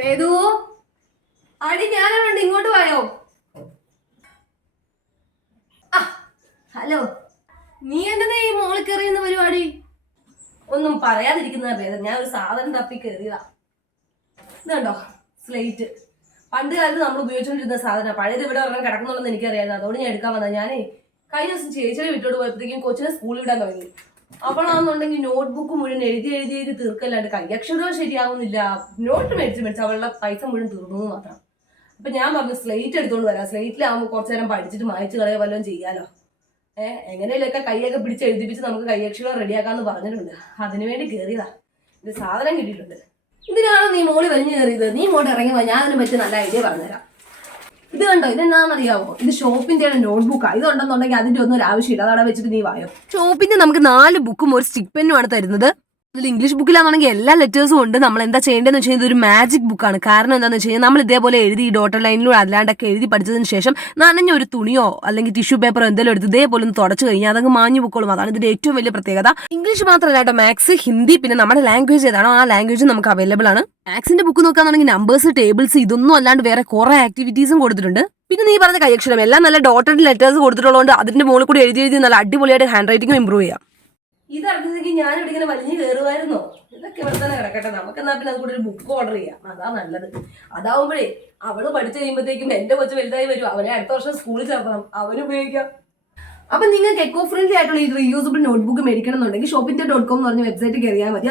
സേതു അടി ഞാനവിടെ ഇങ്ങോട്ട് പോയോ? ആ ഹലോ, നീ എന്താ ഈ മോളിൽ കയറിയുന്ന പരിപാടി? ഒന്നും പറയാതിരിക്കുന്ന ഭേദം. ഞാൻ ഒരു സാധനം തപ്പി കയറിയതാ. ഇതുണ്ടോ സ്ലേറ്റ്? പണ്ട് കാലത്ത് നമ്മൾ ഉപയോഗിച്ചുകൊണ്ടിരുന്ന സാധനം. പഴയത് ഇവിടെ ഒരെണ്ണം കിടക്കുന്നുണ്ടെന്ന് എനിക്കറിയായിരുന്നു. അതുകൊണ്ട് ഞാൻ എടുക്കാൻ വന്നത്. ഞാനേ കഴിഞ്ഞ ദിവസം ചേച്ചിയെ വിട്ടോട് പോയപ്പോഴത്തേക്കും കൊച്ചിനെ സ്കൂളിൽ വിടാൻ തുടങ്ങി. അപ്പോഴാണെന്നുണ്ടെങ്കിൽ നോട്ട്ബുക്ക് മുഴുവൻ എഴുതി തീർക്കല്ലാണ്ട് കൈയക്ഷരവും ശരിയാവുന്നില്ല. നോട്ട് മേടിച്ച് അവളുടെ പൈസ മുഴുവൻ തീർന്നു മാത്രം. അപ്പൊ ഞാൻ പറഞ്ഞു സ്ലേറ്റ് എടുത്തോണ്ട് വരാം, സ്ലേറ്റിലാവുമ്പോൾ കുറച്ചു നേരം പഠിച്ചിട്ട് മായച്ചു കളയോ വല്ലതും ചെയ്യാലോ. എങ്ങനെയൊക്കെ കൈയൊക്കെ പിടിച്ച് എഴുതിപ്പിച്ച് നമുക്ക് കൈയക്ഷരം റെഡിയാക്കാന്ന് പറഞ്ഞിട്ടുണ്ട്. അതിനുവേണ്ടി കയറിയതാ. ഇത് സാധനം കിട്ടിയിട്ടുണ്ട്. ഇതിനാണോ നീ മോളി വലിഞ്ഞു കയറിയത്? നീ ഇങ്ങോട്ട് ഇറങ്ങി വാ, ഞാൻ അതിനെ പറ്റി നല്ല ഐഡിയ പറഞ്ഞുതരാം. ഇത് കണ്ടോ, ഇതെന്താണെന്നറിയാവോ? ഇത് ഷോപ്പിന്റെ നോട്ട്ബുക്കാണ്. ഇതുണ്ടെന്നുണ്ടെങ്കിൽ അതിന്റെ ഒന്നും ഒരു ആവശ്യമില്ല. അതവിടെ വെച്ചിട്ട് നീ വായോ. ഷോപ്പിന്റെ നമുക്ക് 4 ബുക്കും ഒരു സ്റ്റിക്ക് പെന്നുമാണ് തരുന്നത്. ഇതിൽ ഇംഗ്ലീഷ് ബുക്കിലാണെന്നുണ്ടെങ്കിൽ എല്ലാ ലെറ്റേഴ്സും ഉണ്ട്. നമ്മൾ എന്താ ചെയ്യേണ്ടതെന്ന് വെച്ച് കഴിഞ്ഞാൽ ഇതൊരു മാജിക് ബുക്കാണ്. കാരണം എന്താണെന്ന് വെച്ച് കഴിഞ്ഞാൽ നമ്മൾ ഇതേപോലെ എഴുതി ഡോട്ടർ ലൈനിലൂടെ അല്ലാണ്ടൊക്കെ എഴുതി പഠിച്ചതിന് ശേഷം നനഞ്ഞ ഒരു തുണിയോ അല്ലെങ്കിൽ ടിഷ്യൂ പേപ്പറോ എന്തെങ്കിലും എടുത്ത് ഇതേപോലെ ഒന്ന് തുടച്ചു കഴിഞ്ഞാൽ അതങ്ങ് മാഞ്ഞു ബുക്കോളും. അതാണ് ഇതിന്റെ ഏറ്റവും വലിയ പ്രത്യേകത. ഇംഗ്ലീഷ് മാത്രമല്ല കേട്ടോ, മാത്സ്, ഹിന്ദി, പിന്നെ നമ്മുടെ ലാംഗ്വേജ് ഏതാണോ ആ ലാംഗ്വേജ് നമുക്ക് അവൈലബിൾ ആണ്. മാത്സിന്റെ ബുക്ക് നോക്കുകയാണെങ്കിൽ നമ്പേഴ്സ്, ടേബിൾസ് ഇതൊന്നും അല്ലാണ്ട് വേറെ കുറെ ആക്ടിവിറ്റീസും കൊടുത്തിട്ടുണ്ട്. പിന്നെ നീ പറഞ്ഞ കൈയക്ഷരം എല്ലാം നല്ല ഡോട്ടഡ് ലെറ്റേഴ്സ് കൊടുത്തിട്ടുള്ളതുകൊണ്ട് അതിന്റെ മുകളിൽ കൂടി എഴുതി നല്ല അടിപൊളിയായിട്ട് ഹാൻഡ് റൈറ്റിംഗ് ഇമ്പ്രൂവ് ചെയ്യാം. ഇതറിഞ്ഞെങ്കിൽ ഞാനിവിടെ ഇങ്ങനെ വലിഞ്ഞു കയറുമായിരുന്നോ? ഇതൊക്കെ ഇവിടെ തന്നെ കിടക്കട്ടെ. നമുക്ക് എന്നാ പിന്നെ അതുകൂടെ ഒരു ബുക്ക് ഓർഡർ ചെയ്യാം. അതാ നല്ലത്. അതാവുമ്പോഴേ അവള് പഠിച്ചു കഴിയുമ്പോഴത്തേക്കും എന്റെ കൊച്ചു വലുതായി വരും. അവനെ അടുത്ത വർഷം സ്കൂളിൽ ചേർക്കണം, അവന് ഉപയോഗിക്കാം. അപ്പൊ നിങ്ങൾക്ക് എക്കോ ഫ്രണ്ട്ലി ആയിട്ടുള്ള ഈ റീയൂസബിൾ നോട്ട്ബുക്ക് മേടിക്കണം എന്നുണ്ടെങ്കിൽ shopindia.com എന്ന് പറഞ്ഞ വെബ്സൈറ്റ് കയറിയാൽ മതി.